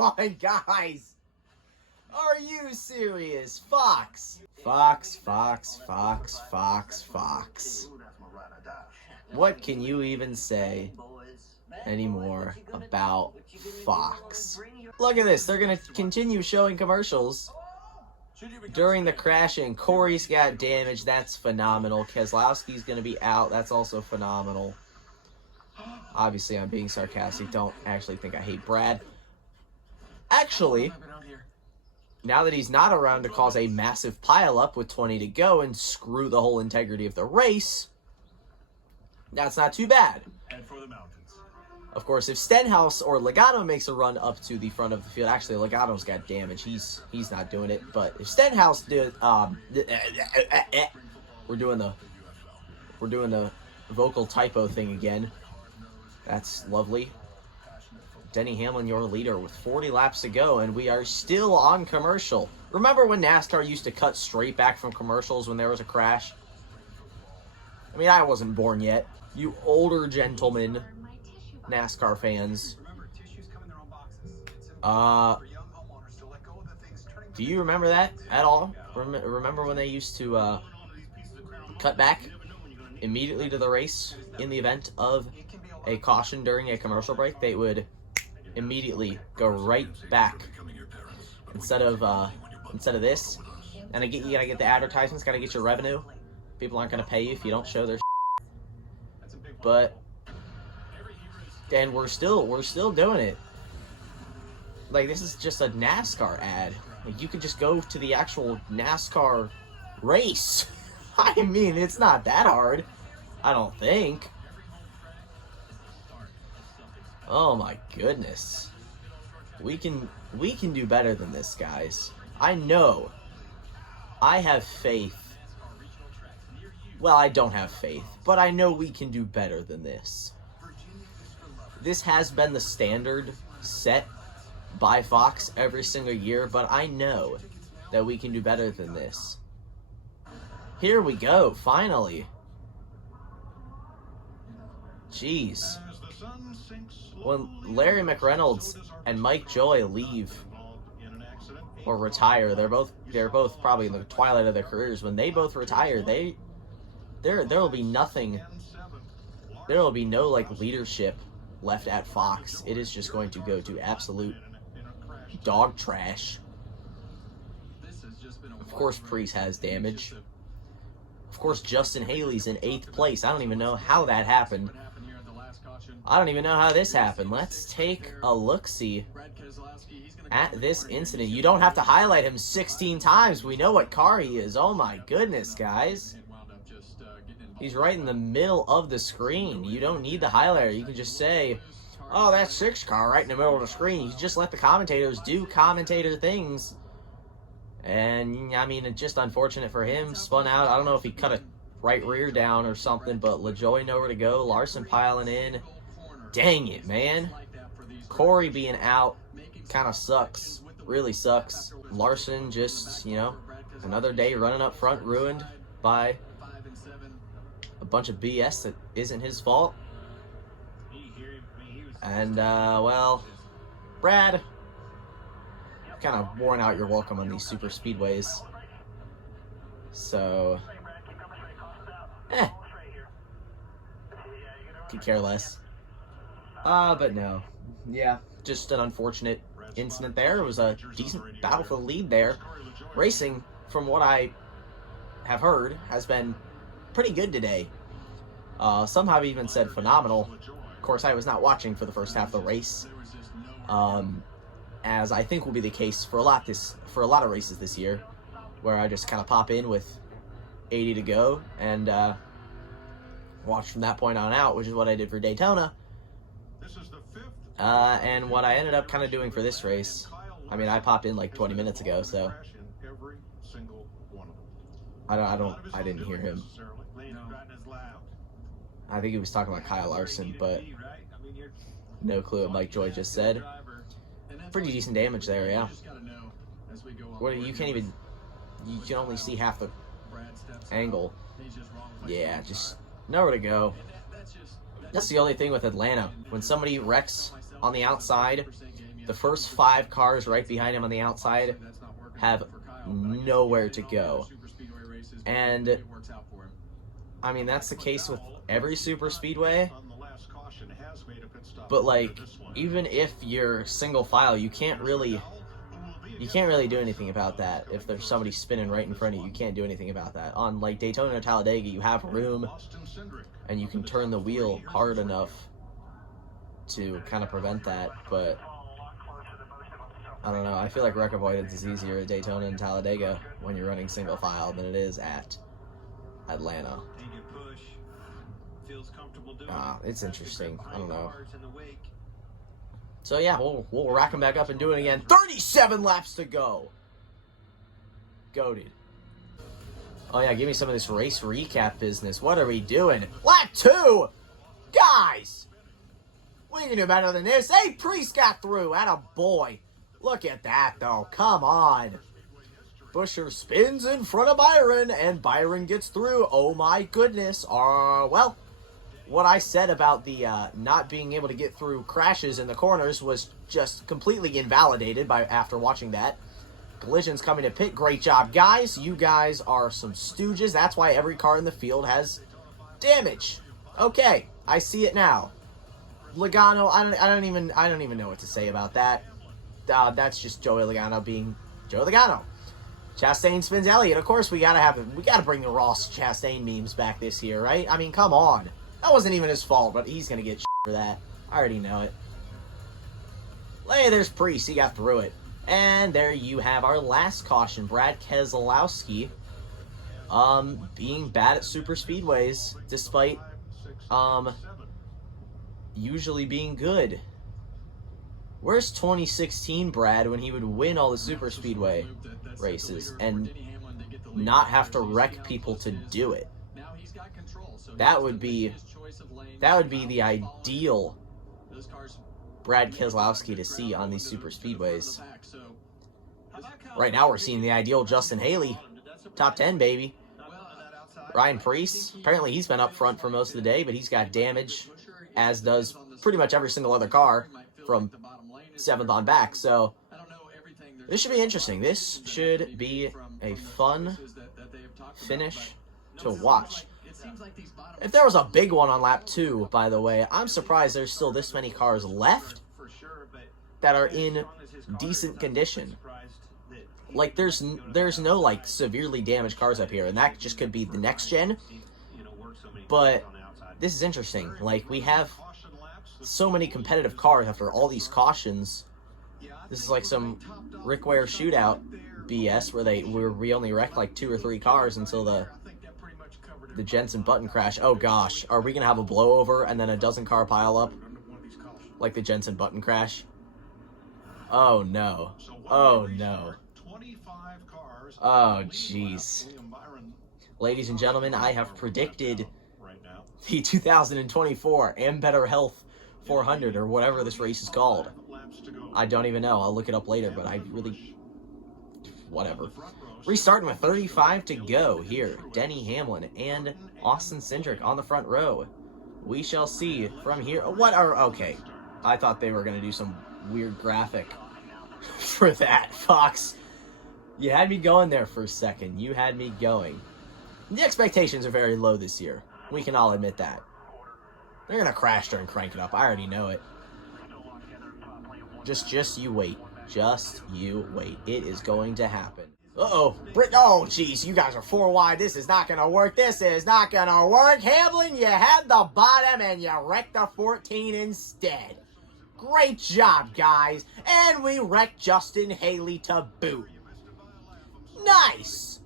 on, guys. Are you serious? Fox. Fox, Fox, Fox, Fox, Fox. What can you even say anymore about Fox? Look at this. They're going to continue showing commercials during the crashing. Corey's got damage. That's phenomenal. Keselowski's going to be out. That's also phenomenal. Obviously, I'm being sarcastic. Don't actually think I hate Brad. Actually, now that he's not around to cause a massive pileup with 20 to go and screw the whole integrity of the race, that's not too bad. Of course, if Stenhouse or Logano makes a run up to the front of the field, actually Logano's got damage. He's not doing it. But if Stenhouse did, we're doing the vocal typo thing again. That's lovely. Denny Hamlin, your leader, with 40 laps to go, and we are still on commercial. Remember when NASCAR used to cut straight back from commercials when there was a crash? I mean, I wasn't born yet. You older gentlemen, NASCAR fans. Do you remember that at all? Remember when they used to cut back immediately to the race in the event of a caution during a commercial break? They would immediately go right back instead of this. And you gotta get the advertisements, gotta get your revenue. People aren't gonna pay you if you don't show their But and we're still doing it. Like, this is just a NASCAR ad. Like, you could just go to the actual NASCAR race. I mean, it's not that hard, I don't think. Oh my goodness. We can do better than this, guys. I know. I have faith. Well, I don't have faith, but I know we can do better than this. This has been the standard set by Fox every single year, but I know that we can do better than this. Here we go, finally. Jeez. When Larry McReynolds and Mike Joy leave or retire, they're both probably in the twilight of their careers. When they both retire, there will be nothing. There will be no leadership left at Fox. It is just going to go to absolute dog trash. Of course, Priest has damage. Of course, Justin Haley's in 8th place. I don't even know how that happened. I don't even know how this happened. Let's take a look-see at this incident. You don't have to highlight him 16 times. We know what car he is. Oh my goodness, guys. He's right in the middle of the screen. You don't need the highlighter. You can just say, oh, that's 6 car right in the middle of the screen. You just let the commentators do commentator things. And, I mean, it's just unfortunate for him. Spun out. I don't know if he cut a right rear down or something, but LaJoy nowhere to go. Larson piling in. Dang it, man. Corey being out kind of sucks. Really sucks. Larson just, another day running up front ruined by a bunch of BS that isn't his fault. And, well, Brad, kind of worn out your welcome on these super speedways. So, could care less. But no. Yeah, just an unfortunate incident there. It was a decent battle for the lead there. Racing, from what I have heard, has been pretty good today. Some have even said phenomenal. Of course, I was not watching for the first half of the race, as I think will be the case for a lot of races this year, where I just kind of pop in with 80 to go and watch from that point on out, which is what I did for Daytona. And what I ended up kind of doing for this race, I mean, I popped in like 20 minutes ago, so I didn't hear him. I think he was talking about Kyle Larson, but no clue what Mike Joy just said. Pretty decent damage there, yeah. You can only see half the angle. Yeah, just nowhere to go. That's the only thing with Atlanta. When somebody wrecks on the outside, The first 5 cars right behind him on the outside have nowhere to go. And, I mean, that's the case with every super speedway. But, like, even if you're single file, you can't really do anything about that. If there's somebody spinning right in front of you, you can't do anything about that. On, like, Daytona or Talladega, you have room, and you can turn the wheel hard enough to kind of prevent that, but I don't know. I feel like wreck avoidance is easier at Daytona and Talladega when you're running single file than it is at Atlanta. It's interesting. I don't know. So yeah, we'll rack them back up and do it again. 37 laps to go. Goated. Oh yeah, give me some of this race recap business. What are we doing? Lap 2! Guys! We can do better than this. Hey, Priest got through. Atta boy. Look at that, though. Come on. Busher spins in front of Byron, and Byron gets through. Oh, my goodness. Well, what I said about the not being able to get through crashes in the corners was just completely invalidated after watching that. Collisions coming to pit. Great job, guys. You guys are some stooges. That's why every car in the field has damage. Okay, I see it now. Logano, I don't even know what to say about that. That's just Joey Logano being Joey Logano. Chastain spins Elliott. Of course, we gotta bring the Ross Chastain memes back this year, right? I mean, come on. That wasn't even his fault, but he's gonna get for that. I already know it. Hey, there's Priest. He got through it. And there you have our last caution. Brad Keselowski, being bad at super speedways, despite, usually being good. Where's 2016 Brad when he would win all the super speedway races and not have to wreck people to do it? That would be the ideal Brad Keselowski to see on these super speedways. Right now we're seeing the ideal Justin Haley. Top 10, baby. Ryan Preece, apparently he's been up front for most of the day, but he's got damage, as does pretty much every single other car from 7th on back. So this should be interesting. This should be a fun finish to watch. If there was a big one on lap 2, by the way, I'm surprised there's still this many cars left that are in decent condition. Like, there's no, like, severely damaged cars up here, and that just could be the next gen. But this is interesting. Like, we have so many competitive cars after all these cautions. This is like some Rick Ware shootout BS where we only wrecked like 2 or 3 cars until the Jensen Button crash. Oh gosh, are we gonna have a blowover and then a dozen car pile up like the Jensen Button crash? Oh no. Oh no. Oh jeez. Ladies and gentlemen, I have predicted the 2024 Ambetter Health 400 or whatever this race is called. I don't even know. I'll look it up later, but I really... whatever. Restarting with 35 to go here. Denny Hamlin and Austin Cindric on the front row. We shall see from here. What are... okay. I thought they were going to do some weird graphic for that. Fox, you had me going there for a second. You had me going. The expectations are very low this year. We can all admit that. They're going to crash during Crank It Up. I already know it. Just you wait. Just you wait. It is going to happen. Uh-oh. Oh, jeez. You guys are 4 wide. This is not going to work. This is not going to work. Hamlin, you had the bottom and you wrecked the 14 instead. Great job, guys. And we wrecked Justin Haley to boot. Nice.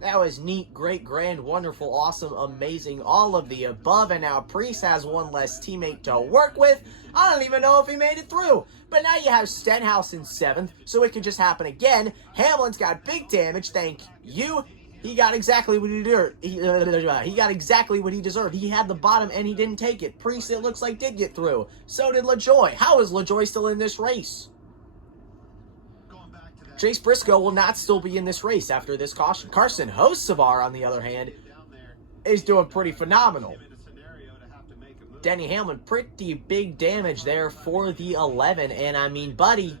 That was neat, great, grand, wonderful, awesome, amazing, all of the above. And now Priest has one less teammate to work with. I don't even know if he made it through. But now you have Stenhouse in 7th, so it could just happen again. Hamlin's got big damage, thank you. He got exactly what he deserved. He got exactly what he deserved. He had the bottom and he didn't take it. Priest, it looks like, did get through. So did LaJoy. How is LaJoy still in this race? Chase Briscoe will not still be in this race after this caution. Carson Hocevar, on the other hand, is doing pretty phenomenal. Denny Hamlin, pretty big damage there for the 11. And I mean, buddy,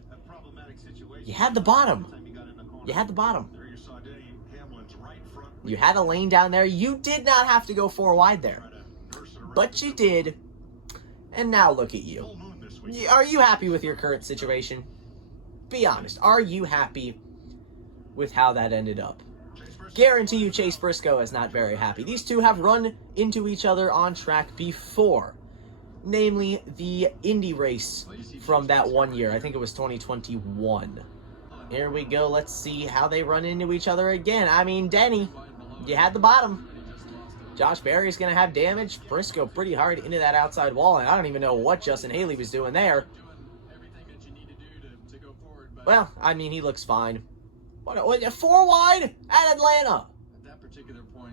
you had the bottom. You had the bottom. You had a lane down there. You did not have to go 4 wide there. But you did. And now look at you. Are you happy with your current situation? Be honest. Are you happy with how that ended up? Guarantee you Chase Briscoe is not very happy. These two have run into each other on track before. Namely, the Indy race from that one year. I think it was 2021. Here we go. Let's see how they run into each other again. I mean, Denny, you had the bottom. Josh Berry's going to have damage. Briscoe pretty hard into that outside wall, and I don't even know what Justin Haley was doing there. Well, I mean, he looks fine. What 4 wide at Atlanta?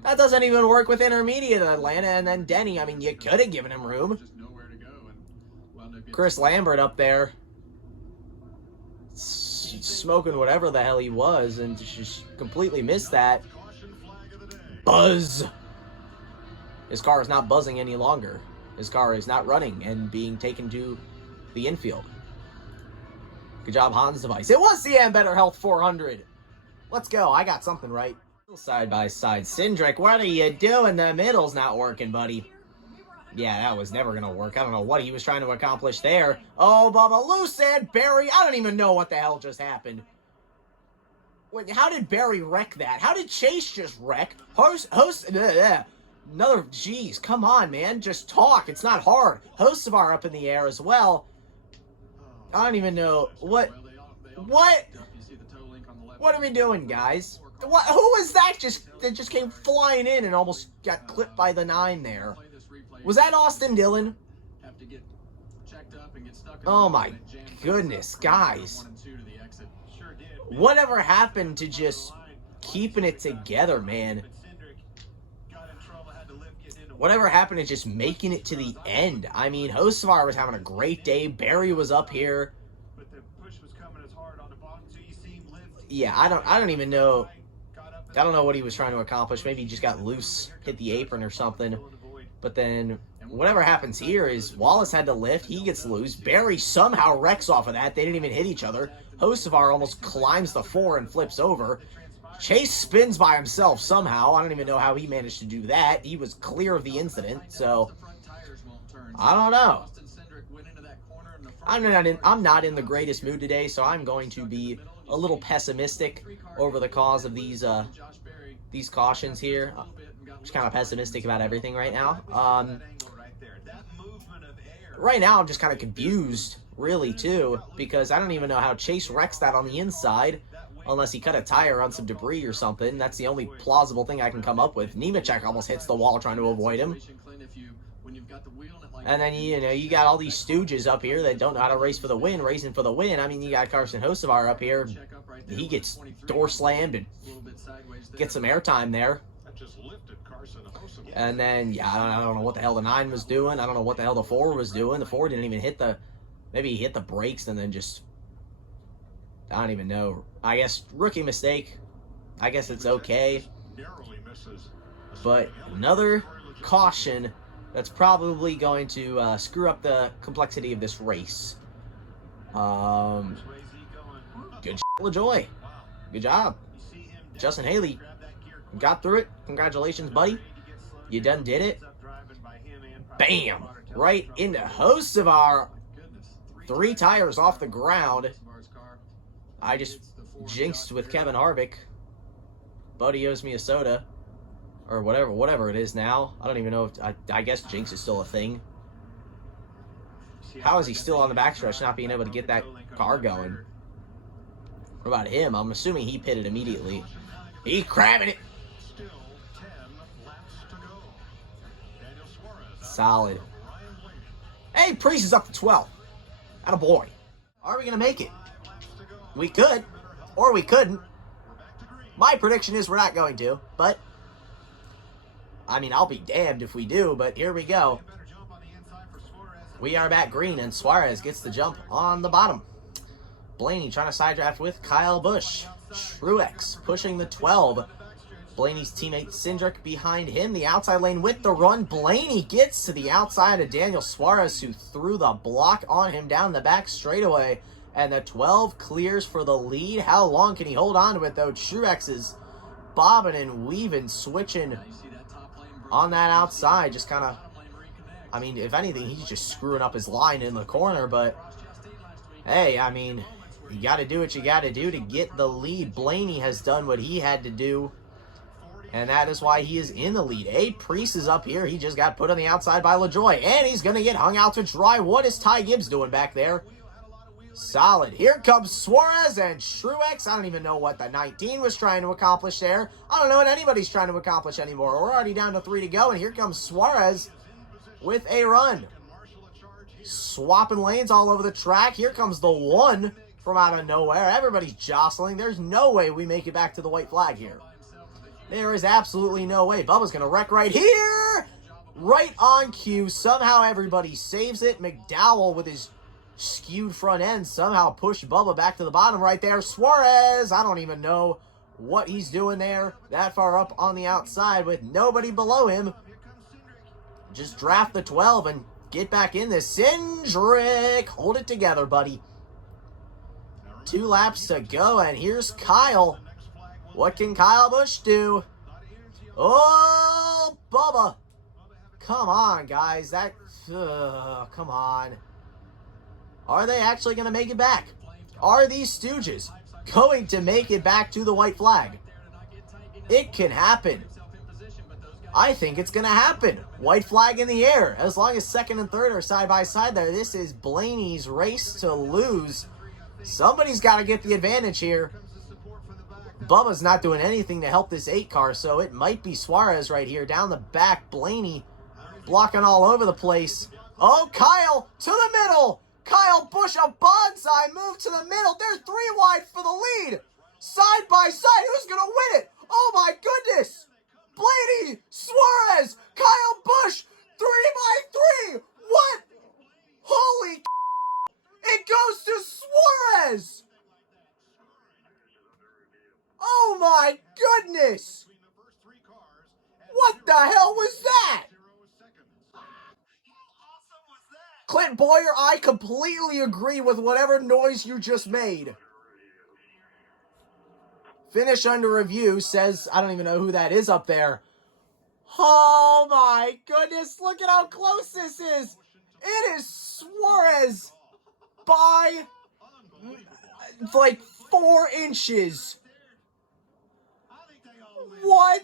That doesn't even work with intermediate at Atlanta, and then Denny, I mean, you could have given him room. Chris Lambert up there smoking whatever the hell he was and just completely missed that. Buzz. His car is not buzzing any longer. His car is not running and being taken to the infield. Good job, Hans device. It was the Ambetter Health 400. Let's go. I got something right. Side by side. Cindric, what are you doing? The middle's not working, buddy. Yeah, that was never going to work. I don't know what he was trying to accomplish there. Oh, Bubba, loose and Barry. I don't even know what the hell just happened. Wait, how did Barry wreck that? How did Chase just wreck? Another, jeez, come on, man. Just talk. It's not hard. Hocevar up in the air as well. I don't even know. What are we doing, guys? Who was that that just came flying in and almost got clipped by the 9 there? Was that Austin Dillon? Oh my goodness, guys. Whatever happened to just keeping it together, man? Whatever happened to just making it to the end? I mean, Hocevar was having a great day. Barry was up here. Yeah, I don't even know. I don't know what he was trying to accomplish. Maybe he just got loose, hit the apron or something. But then whatever happens here is Wallace had to lift. He gets loose. Barry somehow wrecks off of that. They didn't even hit each other. Hocevar almost climbs the 4 and flips over. Chase spins by himself somehow. I don't even know how he managed to do that. He was clear of the incident, so I don't know. I'm not in the greatest mood today, so I'm going to be a little pessimistic over the cause of these cautions here. I'm just kind of pessimistic about everything right now. Right now, I'm just kind of confused, really, too, because I don't even know how Chase wrecks that on the inside, unless he cut a tire on some debris or something. That's the only plausible thing I can come up with. Nemechek almost hits the wall trying to avoid him. And then, you got all these stooges up here that don't know how to race for the win, racing for the win. I mean, you got Carson Hocevar up here. He gets door slammed and gets some airtime there. And then, yeah, I don't know what the hell the 9 was doing. I don't know what the hell the 4 was doing. The 4 didn't even hit maybe he hit the brakes and then just, I don't even know. I guess rookie mistake. I guess it's okay. But another caution that's probably going to screw up the complexity of this race. Good LaJoy. Good job. Justin Haley got through it. Congratulations, buddy. You done did it. Bam! Right into Hocevar. 3 tires off the ground. I just jinxed with Kevin Harvick. Buddy owes me a soda. Or whatever it is now. I don't even know if... I guess jinx is still a thing. How is he still on the backstretch not being able to get that car going? What about him? I'm assuming he pitted immediately. He crabbing it. Solid. Hey, Priest is up to 12. Attaboy. Are we going to make it? We could. Or we couldn't. My prediction is we're not going to. But, I mean, I'll be damned if we do. But here we go. We are back green, and Suarez gets the jump on the bottom. Blaney trying to side draft with Kyle Busch. Truex pushing the 12. Blaney's teammate Cindric behind him. The outside lane with the run. Blaney gets to the outside of Daniel Suarez, who threw the block on him down the back straightaway. And the 12 clears for the lead. How long can he hold on to it, though? Truex is bobbing and weaving, switching on that outside. Just kind of, I mean, if anything, he's just screwing up his line in the corner. But, hey, I mean, you got to do what you got to do to get the lead. Blaney has done what he had to do, and that is why he is in the lead. Priest is up here. He just got put on the outside by LaJoy, and he's going to get hung out to dry. What is Ty Gibbs doing back there? Solid. Here comes Suarez and Truex. I don't even know what the 19 was trying to accomplish there. I don't know what anybody's trying to accomplish anymore. We're already down to 3 to go, and here comes Suarez with a run. Swapping lanes all over the track. Here comes the 1 from out of nowhere. Everybody's jostling. There's no way we make it back to the white flag here. There is absolutely no way. Bubba's going to wreck right here. Right on cue. Somehow everybody saves it. McDowell with his skewed front end somehow pushed Bubba back to the bottom right there. Suarez, I don't even know what he's doing there that far up on the outside with nobody below him. Just draft the 12 and get back in this. Cindric, hold it together, buddy. 2 laps to go, and here's Kyle. What can Kyle Busch do? Oh, Bubba. Come on, guys. Come on. Are they actually going to make it back? Are these stooges going to make it back to the white flag? It can happen. I think it's going to happen. White flag in the air. As long as second and third are side by side there, this is Blaney's race to lose. Somebody's got to get the advantage here. Bubba's not doing anything to help this 8 car, so it might be Suarez right here. Down the back, Blaney blocking all over the place. Oh, Kyle to the middle. Kyle Busch, a bonsai move to the middle. There's 3 wide for the lead. Side by side, who's going to win it? Oh, my goodness. Blaney, Suarez, Kyle Busch, 3 by 3. What? Holy it goes to Suarez. Oh, my goodness. What the hell was that? Clint Boyer, I completely agree with whatever noise you just made. Finish under review says, I don't even know who that is up there. Oh my goodness, look at how close this is. It is Suarez by like 4 inches. What?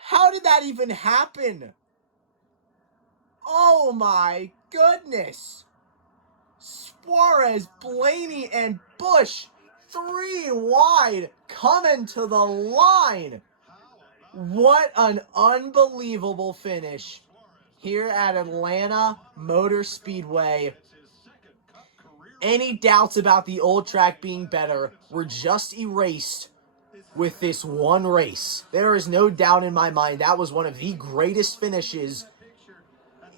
How did that even happen? Oh my goodness. Suarez, Blaney, and Busch, 3 wide, coming to the line. What an unbelievable finish here at Atlanta Motor Speedway. Any doubts about the old track being better were just erased with this one race. There is no doubt in my mind that was one of the greatest finishes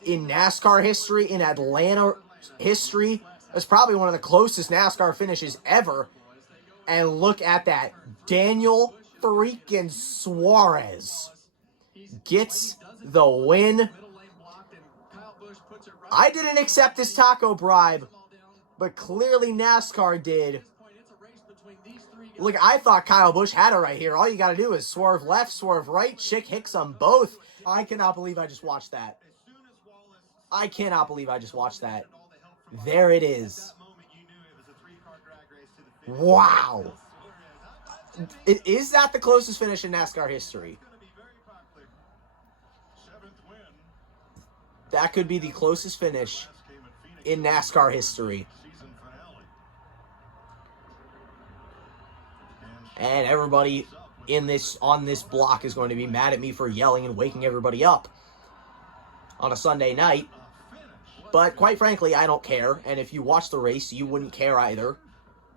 in NASCAR history, in Atlanta history. It's probably one of the closest NASCAR finishes ever. And look at that. Daniel freaking Suarez gets the win. I didn't accept this taco bribe, but clearly NASCAR did. Look, I thought Kyle Busch had it right here. All you got to do is swerve left, swerve right, chick hicks them both. I cannot believe I just watched that. I cannot believe I just watched that. There it is. Wow. Is that the closest finish in NASCAR history? That could be the closest finish in NASCAR history. And everybody on this block is going to be mad at me for yelling and waking everybody up on a Sunday night. But quite frankly, I don't care. And if you watch the race, you wouldn't care either.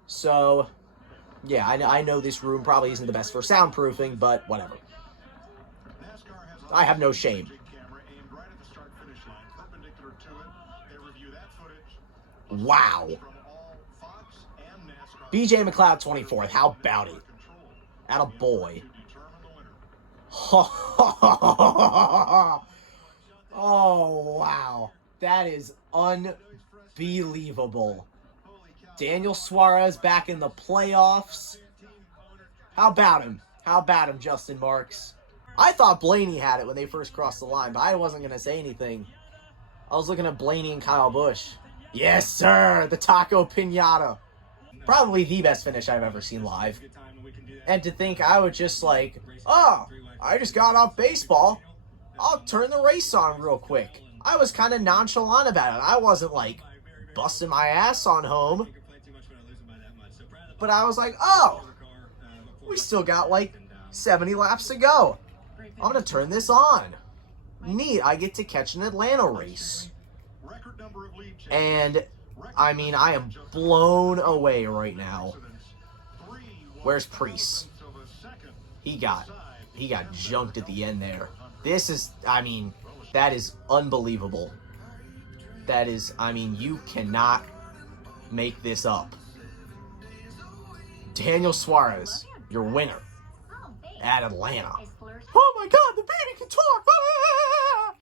So, yeah, I know this room probably isn't the best for soundproofing, but whatever. I have no shame. Wow. BJ McLeod 24th. How about it? Atta boy. Oh, wow. That is unbelievable. Daniel Suarez back in the playoffs. How about him? How about him, Justin Marks? I thought Blaney had it when they first crossed the line, but I wasn't going to say anything. I was looking at Blaney and Kyle Busch. Yes, sir. The Taco Pinata. Probably the best finish I've ever seen live. And to think I would just like, oh, I just got off baseball. I'll turn the race on real quick. I was kind of nonchalant about it. I wasn't like busting my ass on home. But I was like, oh, we still got like 70 laps to go. I'm going to turn this on. Neat, I get to catch an Atlanta race. And, I mean, I am blown away right now. Where's Priest? He got junked at the end there. This is, I mean, that is unbelievable. That is, I mean, you cannot make this up. Daniel Suarez, your winner at Atlanta. Oh my God, the baby can talk!